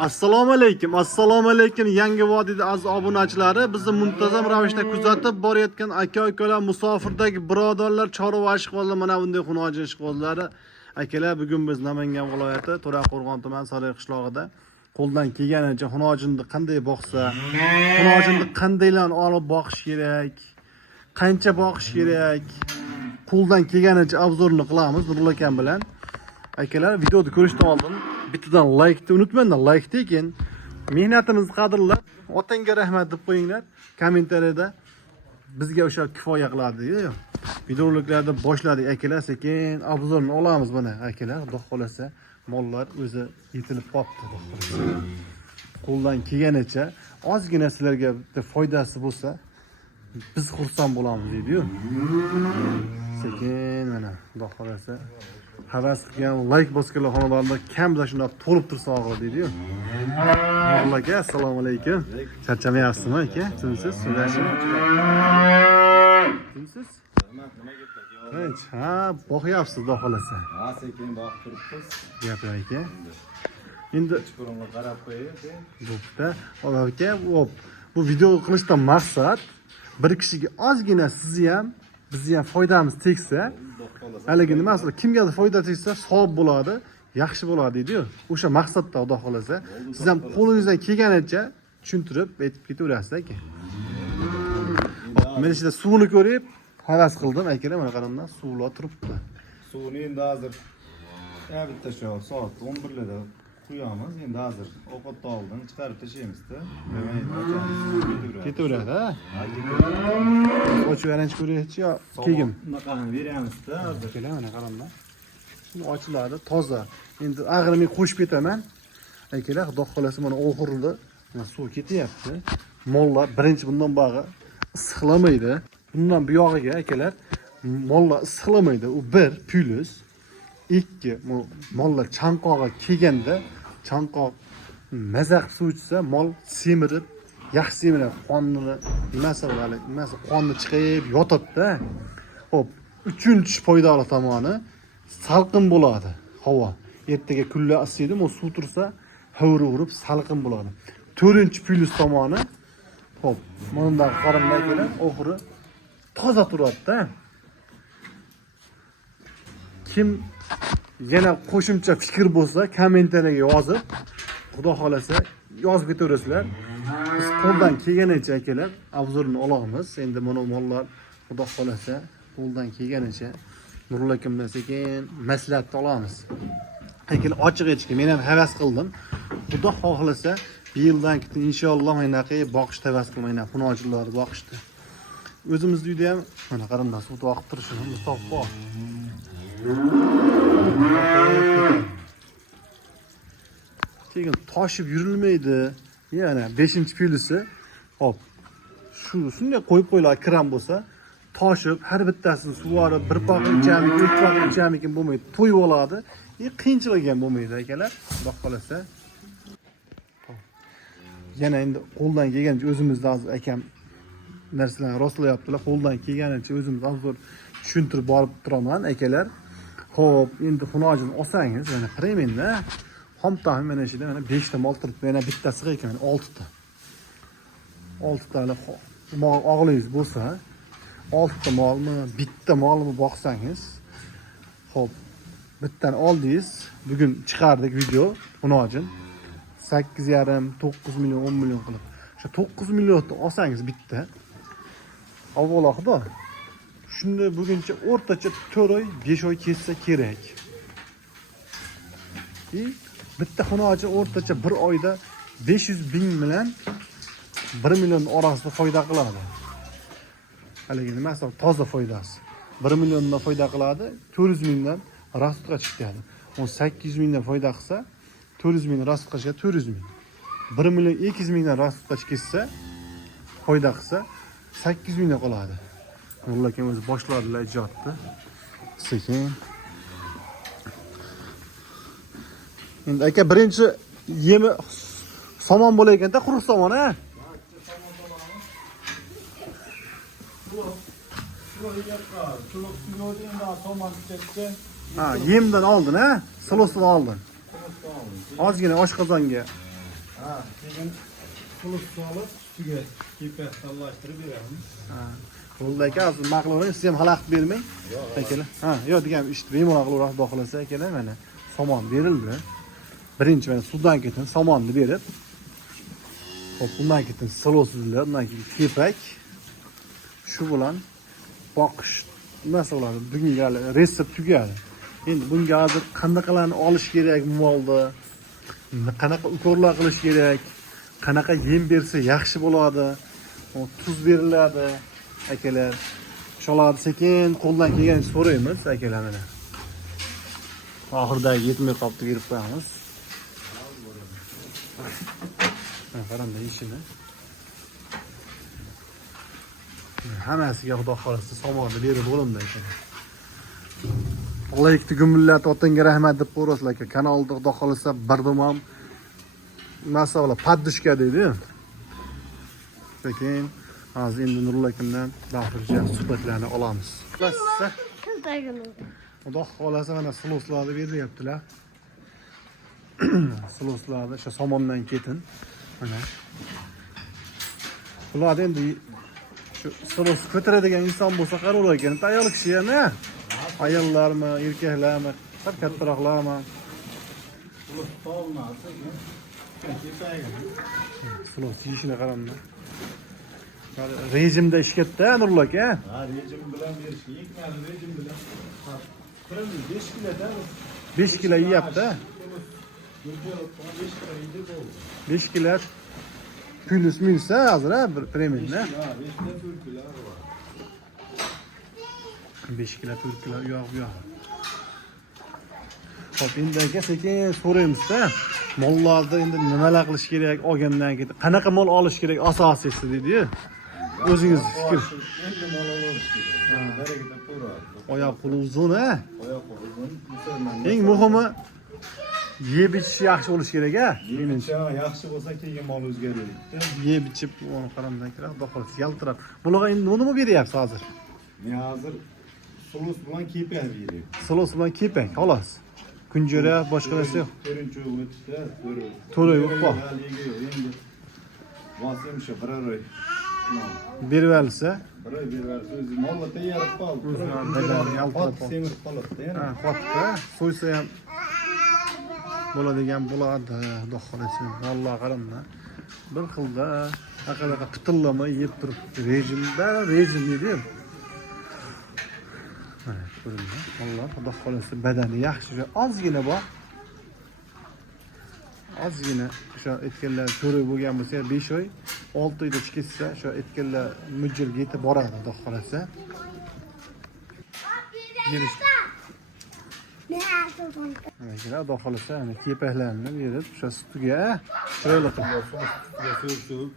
Assalomu alaykum yangi vodiyda aziz obunachilari, bizni muntazam ravishda kuzatib borayotgan aka-ukalar, musofirdagi birodarlar, chorva ishqibozlar, mana bunday xunojin ishqibozlari. Akalar, bugun biz Namangan viloyati To'raqo'rg'on tumani Saroy qishlog'ida qo'ldan kelganicha xunojinni qanday boqsa, xunojinni qandaylar olib boqish kerak, qancha boqish kerak, qo'ldan kelganicha obzorni qilamiz Nurul akam bilan. Akalar, videoni ko'rishdan oldin bittadan like'ni unutmanglar, like tekin. Mehnatimizni qadrlab, otangga rahmat deb qo'yinglar. Kommentariyada bizga o'sha kifoya qiladi. Videoliklarda boshladik akalar, sekin obzorni olamiz buni akalar. Xudo xolasa, mollar o'zi yetilib qopti. Qo'ldan kelganicha ozgina sizlarga bitta foydasi bo'lsa, biz xursand bo'lamiz deydi-yu. Sekin mana Xudo xolasa havas qilgan, like bosganlar xonadonda kamda shunda to'lib tursa og'ir deydi-yu. Nurul aka, assalomu alaykum. Charchamayapsizmi aka? Kimsiz? Kimsiz? Tinch. Ha, boqyapsiz Xudo xolasa. Ha, sekin boqib turibsiz. Gaplar aka. Endi Chuqurga qarab qo'ying. bo'pti. Aka, bu video qilishdan maqsad bir kishiga ozgina sizni ham, bizni ham foydamiz tegsa, haligi nimasi kimgadir foyda tegsa, savob bo'ladi, yaxshi bo'ladi deydi-yu. O'sha maqsadda Xudo xolasa, siz ham qo'lingizdan kelganicha tushuntirib aytib ketaverasiz aka. Men ishda suvni ko'rib havas qildim akalar, mana qaramda suvlar turibdi. Suvni endi hozir bitta shu soat 11larda quyamiz. Endi hozir ovqatni oldin chiqarib tashlaymiz-da. Ketaveradi, ha? Ochib yaranch ko'raychi yo keyin. Bunaqani beramiz-da. Akalar, mana qaramda. Shuni ochiladi, toza. Endi ag'ri men qo'shib ketaman. Akalar, Xudo xolasa mana oxirida suv ketyapti. Mollar birinchi bundan bog'i issiqlamaydi. Bundan bu yog'iga akalar, mollar issiqlamaydi. U bir plyus, ikki mollar chanqoqqa kelganda, chanqoq maza qilib suv ichsa, mol semirib, yaxshi semiradi, qonni nimasi bo'ladi, nimasi qonni chiqib yotadi-da. Xo'p, uchinchi foydali tomoni salqin bo'ladi havo. Ertaga kunlar isiydi, u suv tursa, havur urib salqin bo'ladi. To'rtinchi plyus tomoni, xo'p, bundan qaramday kelar, oxiri toza turadi-da. Kim yana qo'shimcha fikr bo'lsa, kommentariyaga yozib, Xudo xolasa yozib ketaverasizlar. Biz qo'ldan kelganicha akalar obzorni olamiz. Endi mana mollar Xudo xolasa qo'ldan kelganicha Nurul akam bilan sekin maslahat olamiz. Lekin ochiq aytishga men ham havas qildim. Xudo xolasa bir yildan keyin inshaalloh menaqa boqish havas qilmayman, xunojillarni boqishdi. O'zimiz uyda ham mana qarindosh suv oqib turishini Mustafa bor. Keyin toshib yurilmaydi. Yana 5-plyusi. Hop. Shunday qo'yib qo'ylar kiram bo'lsa, toshib har bittasini suvariib bir poq ichamikin, ikki poq ichamikin bo'lmaydi. To'yib oladi. Qiyinchilik ham bo'lmaydi akalar. Xudo xolasa. Yana endi qo'ldan kelgancha o'zimizda hozir akam narsalarni rostlayaptilar. Qo'ldan kelganicha o'zimiz obzor tushuntirib borib turaman akalar. Xo'p, endi xunojini olsangiz, mana qarayman-da. Xomtami mana shida mana 5 ta mol turibdi. Yana bittasi ekan, 6 ta. 6 ta og'lingiz bo'lsa, 6 ta molmi, bitta molmi boqsangiz, xo'p, bittan oldingiz, bugun chiqardik video, xunojin 8,5, 9 million, 10 million qilib. O'sha 9 millionni olsangiz bitta. Avvalo xudo. Shunda buguncha o'rtacha 4 oy, 5 oy ketsa kerak. Bitta xunojin o'rtacha 1 oyda 500 ming bilan 1 million orasida foyda qiladi. Haligi nimasi toza foydasi. 1 milliondan foyda qiladi, 400 mingdan rasxodga chiqadi. 800 mingdan foyda qilsa, 400 ming rasxodga chiqadi, 400 ming. 1 million 200 mingdan rasxodga chiqsa, foyda qilsa 800 mingdan qoladi. Nurul akam o'zi boshladilar ijodni. Sekin. Endi aka birinchi yemi somon bo'layotganda, quruq somon, ha? Ha, yemdan oldin, ha? Silosidan oldin. Ozgina oshqozonga Ha, keyin qulus solib, ustiga kepak aralashtirib beramiz. Ha. Bo'ldi aka, hozir maqlavering, siz ham xalaqit bermang. Akalar. Ha, yo'q degan ishni bemalol qilaverasiz, xudo xolasa akalar, mana somon berildi. Birinchi mana suvdan keyin somonni berib, hop, undan keyin silosizlar, undan keyin kepak. Shu bilan boqish masalan bunga resept tugadi. Endi bunga hozir qanaqalarni olish kerak molda, qanaqa ukorlar qilish kerak, qanaqa yem bersa yaxshi bo'ladi, tuz beriladi akalar. Shularni sekin qo'ldan kelgancha so'raymiz akalar mana. Oxirdagi yetmay qolibdi, berib qo'yamiz. Qarang ishini. Hammasiga xudo xolasa somonni berib bo'lindi ekan. Like gumillat otinga rahmat deb qo'yasizlar aka. Kanalda xudo xolasa birdim ham masalan paddushka deydi. Lekin hozir endi Nurul akamdan ba'zida suhbatlarni olamiz. Xudo xolasa mana siloslarni beryaptilar. Siloslarni o'sha somondan ketin mana. Bular endi shu silos ko'taradigan inson bo'lsa qarolar ekan. Ayol kishi ham, ayollarmi, erkaklarmi, kattaroqlarmi? Qulus solmasa, kepagiga. Silos yeyishini qaranglar. Rejimda ishlatda Nurul aka. Ha, rejim bilan berish, yekmali rejim bilan. 5 kiloda 5 kilo yeyapti. 5 kilo plus minus hozir bir premiumda. 5 kilo 4 kilo yo'q. Xo'p, endi aka sekin so'raymiz-da. Mollarda endi nimalar qilish kerak, olgandan keyin qanaqa mol olish kerak asosiysi deydi-yu. O'zingiz fikr. Endi mol olish kerak. Darakada ko'radi. Oyoq qo'li uzun, ha? Oyoq qo'li uzun. Eng muhimi yeb ichish yaxshi bo'lish kerak, ha? Menimcha yaxshi bo'lsa keyin mol o'zgaradi. Yeb ichib, uni qaramdan kiradi, xudo xolasa yaltirab. Bularga endi nima beryapsiz hozir? Men hozir sulus bilan kepak beryapman. Silos bilan kepak, xolos. Kunjara boshqa narsa yo'q. To'rinchi o'tishda, To'ra yo'q bor. Endi bosim shu bir oy. Berib olsa, Bir oy berarsiz, o'zi molni tayyorlab qoldi. Badani yaltirab qoldi. Semirib qolibdi, ha, qotdi. So'ysa ham bo'ladigan bo'ladi, xudo xolasa. Valloh qaramda. Bir xilda haqaqa pitillama yeb turibdi. Rejim deydi. Mana ko'ringlar. Valloh xudo xolasa badani yaxshi, ozgina bor. Ozgina o'sha etganlar to'ri bo'lgan bo'lsa 5 oy, 6 oyda chiqsa, o'sha etganlar mujjilga yetib boradi, xudo xolasa. Yerish. Mana xudo xolasa, ana kepaklarni berib, o'sha sutiga chiroyli qilib.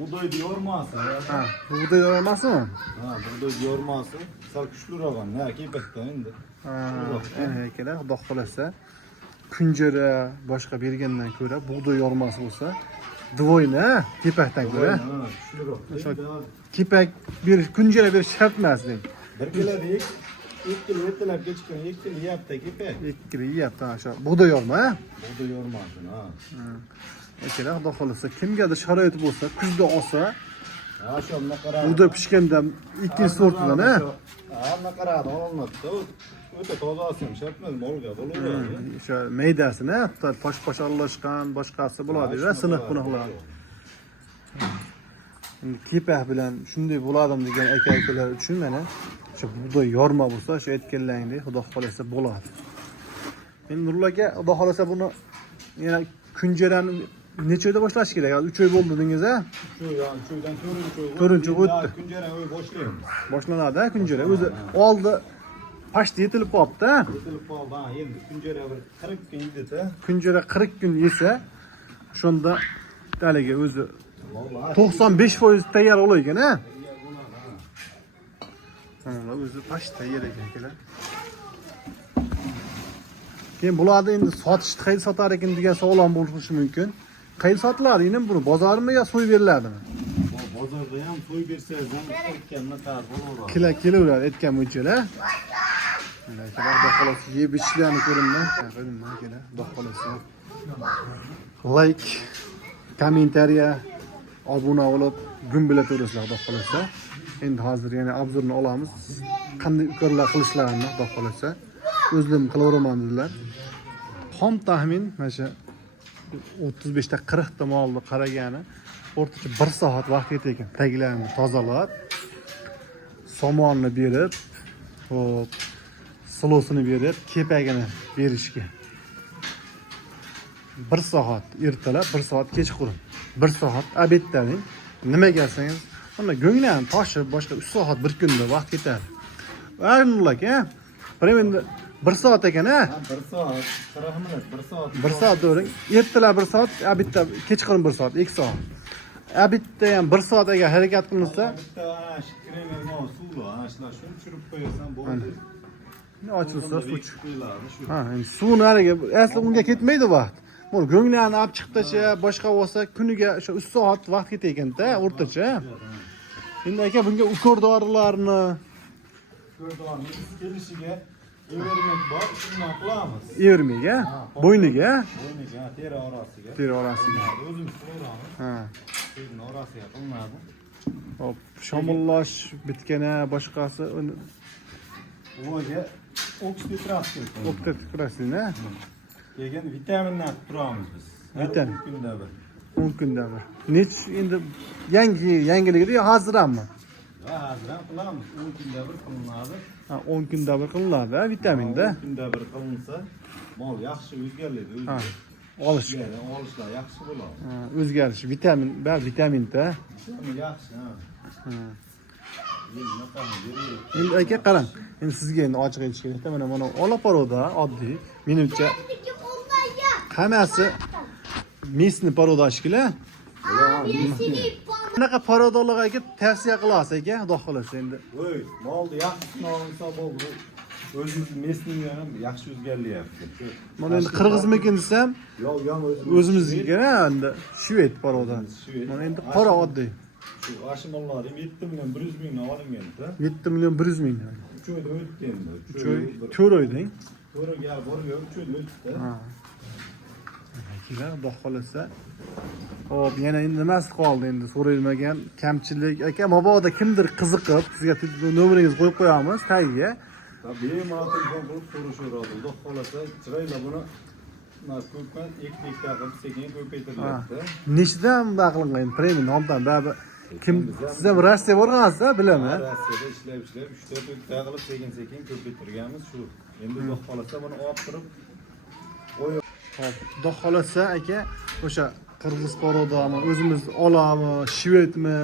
Buğday yormasi. Ha, buğday yormasimi? Ha, buğday yormasi. Sal kuchliroq, ne kepakdan endi. Ha, akalar, xudo xolasa. Kunjara boshqa bergandan ko'ra buğday yormasi bo'lsa, dvoyna kepakdan ko'ra. Kuchliroq. Kepak berish, kunjara berish shart emas deng. 1 kilolik 2 kilo ertalab kechqurun 2 kilo yeyapti kepak. 2 kilo yeyapti ana shu buğday yorma, ha? Buğday yormasi, ha. Akalar, xudo xolasa, kimgadir sharoit bo'lsa, kuzda olsa, Ha, shu yerga qarab. buğday pishganda ikkinchi sortidan, ha? Ha, nima qaradi, olinadi. O'ta toza olsam shartmas, molga bo'laveradi. O'sha maydasini, tosh aralashgan boshqasi bo'ladi-da, siniq bunoqlar. Endi kepak bilan shunday bo'ladimi degan aka-ukalar uchun mana o'sha buğday yorma bo'lsa, shu aytganlaringdek xudo xolasa bo'ladi. Endi Nurul aka, xudo xolasa buni yana kunjarani necha oyda boshlash kerak? 3 oy bo'ldi dedingiz, ha? Shu yani shundan 4-chi o'tdi. Kunjara oy boshlaymiz. Boshlanadi, kunjara. O'zi oldi pashta yetilib qolibdi. Yetilib qoldi. Ha, endi kunjara bir 40 kun yedi-da. Kunjara 40 kun yesa, shunda haligi o'zi Vallahi 95% tayyor bo'lar ekan, ha? Mana o'zi pashta yer ekan akalar. Keyin bularni endi sotishni qayerda sotar ekan degan savol ham bo'lishi mumkin. Qayerda sotiladi? Endi buni bozormi yo so'y beriladimi? bozorda ham so'y bersangiz ham aytganini qilib bo'laveradi. Kelaveradi aytgan mo'ljallar. Mana akalar, xudo xolasa yeb ichishlarni ko'ringlar. Ko'ringlar akalar, xudo xolasa. like, kommentariya, obuna bo'lib, gün bilataverasizlar, xudo xolasa. Endi hozir yana obzorni olamiz. Qanday ukarlar qilishlarini, xudo xolasa. O'zim qilaveraman dedilar. Xom taxmin mana shu 35 ta 40 ta molni qaragani o'rtacha 1 soat vaqt ketadi ekan. Taglarini tozalab, somonni berib, hop, silosini berib, kepagini berishga. 1 soat ertalab, 1 soat kechqurun. 1 soat obeddan nima gelsangiz, unda go'nglarni toshib, boshqa 3 soat bir kunda vaqt ketadi. Ayniqsa, ha? Primenda 1 soat ekan, ha? 1 soat, 40 minut, 1 soat. 1 soat o'ring. Ertalab 1 soat, obedda kechqurun 1 soat, 2 soat. Obedda ham 1 soat agar harakat qilinsa, bitta ana shu kremerni suvli, ana shular shuni tushirib qo'yasan, bo'ldi. ochilsa suv chiqib. Quyiladi shu. Ha, endi suvni hariga asli unga ketmaydi vaqt. Bu go'nglarni olib chiqibdacha, boshqa bo'lsa kuniga o'sha 3 soat vaqt ketar ekan-da, o'rtacha. Endi aka bunga ukor dorilarni Ko'rdoqning kelishiga evermek bor, shuni qilamiz. evermega, bo'yniga, Bo'yniga, teri orasiga. teri orasiga. O'zimiz qilamiz. Ha. Terining orasiga qilinadi. Hop, shamollash bitgani, boshqasi uni Ularga oksiditransfer qilamiz. o'qitib turasizmi? Keyin vitaminni olib turamiz biz. Vitamin. Kunda bir. 10 kunda bir. Nech endi yangiligida yo hozir hammi? Va hozir ham qilamiz. 10 kunda bir qilinadi. Ha, 10 kunda bir qilinadi, vitaminda. 10 kunda bir qilinsa, mol yaxshi o'zgaradi, Ha, o'zgaradi. olish. Yani olishlar yaxshi bo'ladi. Ha, o'zgarish, vitamin, bor vitaminda. Vitamin yaxshi, ha. Ha. Endi naqani beradi. Endi aka qarang, endi sizga endi ochiq aytish kerakda, mana olaparoda oddiy, menimcha hammasi mesni paroda shikila. Bunaqa parodalarga tavsiya qilasiz aka, xudo xolasa endi. Voy, molni yaxshisini olsa bo'ldi. O'zingiz mesning ham yaxshi o'zgarlayapti. Mana endi qirg'izmikin desam, Yo'q, o'zimizga endi shved paroda. Shved. Mana endi qora oddiy. Shu ashimollar 7 million 100 mingdan olinganda, 7 million 100 ming. 3 oyda o'tdi endi. 3 oy, 4 oyda. To'raga borib 3 oyda o'tdi. Ha. Kelar, xudo xolasa. Hop, yana endi nimasi qoldi endi so'ralmagan kamchilik. Aka, mabodo kimdir qiziqib, sizga nomeringizni qo'yib qo'yamiz tagiga. Bemalol telefon qilib so'rashaveradi. Xudo xolasa, chiroyli buni ko'pdan eklikda qilib sekin ko'paytirilyapti. Nechdan baqilgan premium nomdan baribir kim siz ham Rossiya borgansiz, bilaman. Rossiyada ishlab 3-4 ta qilib sekin ko'paytirganmiz shu. Endi xudo xolasa buni olib turib Hop, xudo xolasa aka, o'sha qirg'iz parodami, o'zimiz olami, shvedmi,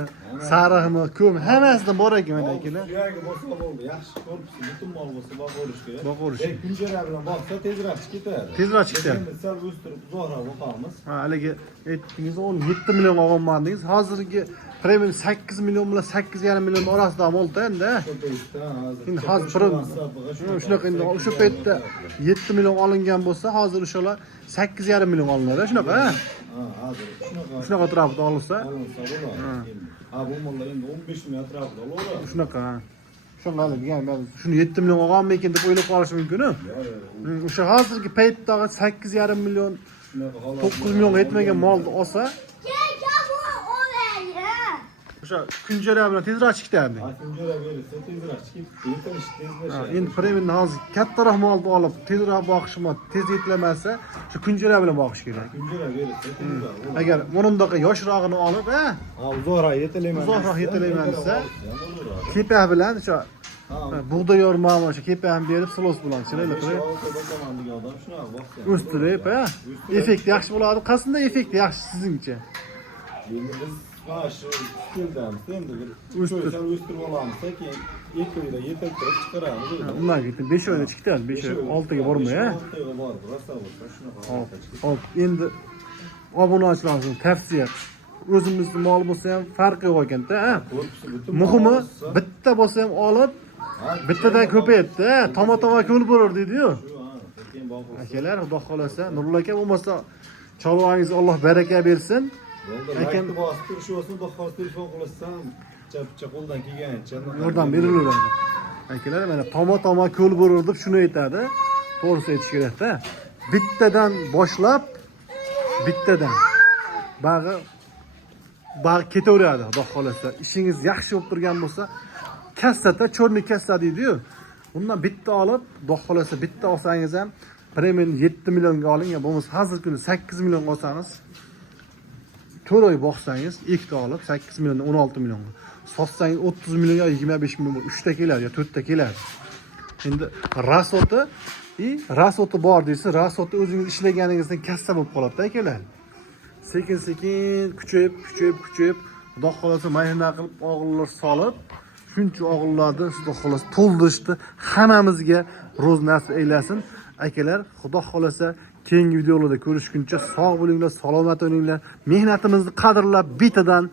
sariqmi, ko'm, hammasidan bor ekan akalar. Suyagi bo'lsa bo'ldi, yaxshi korpusi butun mol bo'lsa boqolish kerak. Boqolish. Kunjara bilan boqsa tezroq chiqib ketadi. Tezroq chiqib ketadi. Endi sal o'stirib uzoqroq boqamiz. Ha, haligi aytdingiz, 17 million olganman dedingiz. Hozirgi premium 8 million bilan 8,5 million orasida molda endi. Endi hozir shunaqa endi o'sha paytda 7 million olingan bo'lsa, hozir o'shalar 8,5 million olinadi, shunaqa, ha? Ha, hozir Shunaqa atrofida olsa, olinsa bo'ladi. Ha, bu mollar endi 15 million atrofida olaveradi. shunaqa. Shunday degan, shuni 7 million olganmi ekan deb o'ylab qolish mumkin-ku. O'sha hozirgi paytdagi 8,5 million 9 millionga yetmagan molni olsa, o'sha kunjara bilan tezroq chiqadi. Kunjara verilsa tezroq chiqib yetilish tezlashadi. Endi premium hozir kattaroq molni olib, tezroq boqishmi, tez yetlamasa, shu kunjara bilan boqish kerak. Kunjara verilsa tezroq. Agar bundaqa yoshrog'ini olib, Ha, uzoqroq yetilayman. Uzoqroq yetilayman desa, kepak bilan o'sha bug'doy yormami, o'sha kepakni berib, silos bilan chiroyli qilib o'stirib, ha? Effekt yaxshi bo'ladi. Qanday effekt yaxshi sizingcha? Endi biz mana shu stildan endi bir o'stirib olamiz, keyin 2 oyda yetiltirib chiqaramiz. Undan keyin 5 oyda chiqadi, 5 oy 6 ga bormay, ha? 6 ga borib, rosa bo'lsa shunaqa. Hop, endi obunachilarimizga tavsiya. O'zimizning mol bo'lsa ham farqi yo'q ekanda, ha? Muhimi bitta bo'lsa ham olib, bittadan ko'payadi, ha? Toma-toma ko'l bo'lar deydi-yu. Akalar, xudo xolasa, Nurullo aka bo'lmasa, chorvangiz Alloh baraka bersin. Lekin bosib shu olsin, do'xtir telefon qilasam, chapcha qo'ldan kelgancha yordam berilaveradi. Akalar, mana toma-toma ko'l bo'lar deb shuni aytadi. To'g'risi aytish kerak-da. Bittadan boshlab bittadan bag'i ketaveradi, xudo xolasa. Ishingiz yaxshi bo'lib turgan bo'lsa, kassata, cho'rni kassa deydi-yu. Undan bitta olib, xudo xolasa bitta olsangiz ham premium 7 millionga oling, ya bo'lmasa hozir kuni 8 million olsangiz, 4 oy boqsangiz, ikkita olib 8 milliondan 16 millionga. Sotsangiz 30 million yo 25 million, 3 ta keladi yo 4 ta keladi. Endi rasoti bor deysiz, rasoti o'zingiz ishlaganingizdan kassa bo'lib qoladi akalar. Sekin-sekin kuchayib, xudo xolasa mayna qilib og'illar solib, shuncha og'illarni xudo xolasa to'ldirishdi. Hammamizga ro'z nasib eylasin. Akalar, xudo xolasa keyingi videolarda ko'rishguncha sog' bo'linglar, salomat bo'linglar. Mehnatimizni qadrlab bitadan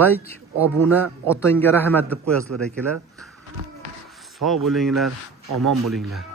like, obuna, otangga rahmat deb qo'yasizlar akalar. Sog' bo'linglar, omon bo'linglar.